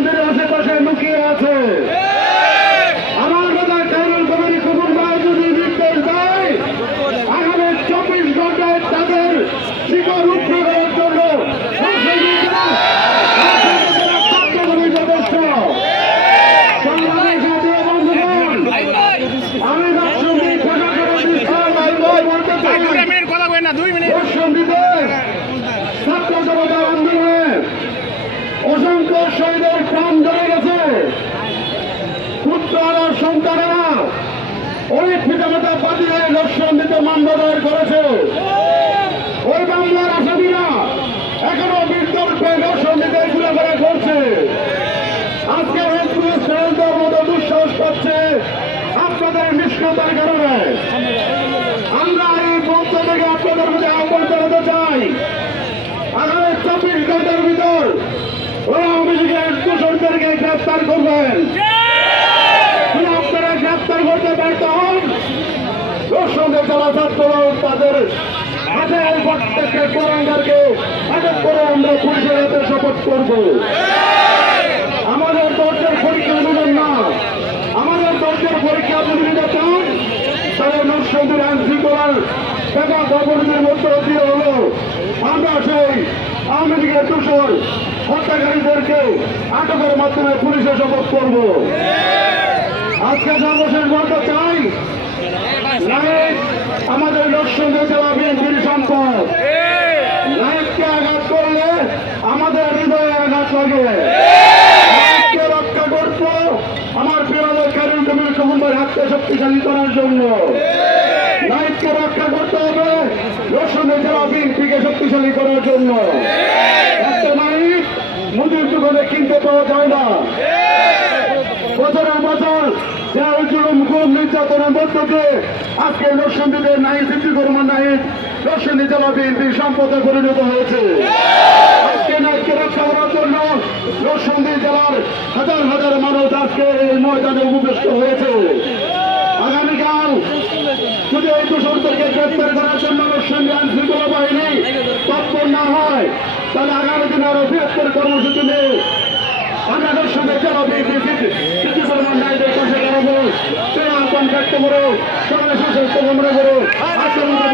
লোকসন্দের আশেপাশে লুকিয়ে আছে। আমার কথা যদি নির্দেশ দেয়, আগামী চব্বিশ ঘন্টায় তাদের শিকড় উপরে করার জন্য দুই মিনিট অসংখ্য শহীদের আর সন্তানেরা অনেক পিতামাতা পাতিয়ে লোকসঙ্গীতে মান্যদার করেছে। ওই বাংলার আসামিরা এখনও বিতর্কে লোকসঙ্গীতে ঘুরে করছে। আজকে হেলথ দেওয়ার মতো দুঃসাহস পাচ্ছে আপনাদের নিষ্ক্রিয়তার কারণে। আমরা এই মঞ্চ থেকে আপনাদের মধ্যে আহ্বান জানাতে চাই। আগামী চব্বিশ ঘণ্টার ভিতর আওয়ামী লীগের দূষণদেরকে গ্রেফতার করবেন। চলাচল করুন তাদের হাতে প্রত্যেকটা কোরআনদারকে আটক করে আমরা পুলিশের হাতে শপথ করব। আমাদের দরজার পরীক্ষা নেবেন না। আমাদের দরজার পরীক্ষা যদি নিতে চান, তাহলে নকশবন্দির আইন শৃঙ্খলার ব্যাপক অপরাধের মধ্য দিয়ে হলো। আমরা সেই আওয়ামী লীগের দূষণ হত্যাকারীদেরকে আটকের মাধ্যমে পুলিশে শপথ করব। আজকে সর্বশেষ বলতে চাই নায়ক আমাদের লক্ষ্যে জেলা সম্পদ নায়ককে আঘাত করলে আমাদের হৃদয়ে আঘাত লাগে। নায়ককে রক্ষা করব আমার প্রিয় কারণ কুমুন্ডের হাতকে শক্তিশালী করার জন্য। নায়ককে রক্ষা করতে হবে রসুনের জেলা বিএনপিকে শক্তিশালী করার জন্য। একটা নায়ক মুদির দোকানে কিনতে পাওয়া যায় না। বছরের বছর যার নির্যাতনের মধ্য আজকে নরসিংদীদের নাইক সিদ্দিকুর রহমান নাইক নরসিংদী জেলা বিএনপির সম্পদে পরিণত হয়েছে। আজকে নাইককে রক্ষা করার জন্য নরসিংদী জেলার হাজার হাজার মানুষ আজকে এই ময়দানে উপবিষ্ট হয়েছে। আগামীকাল যদি এই দূষণদেরকে গ্রেপ্তার করার জন্য নরসিংদী আইন শৃঙ্খলা বাহিনী তৎপর না হয়, তাহলে আগামী দিনে আরও বৃহত্তর কর্মসূচি নিয়ে করো সমাবেশ করো আন্দোলন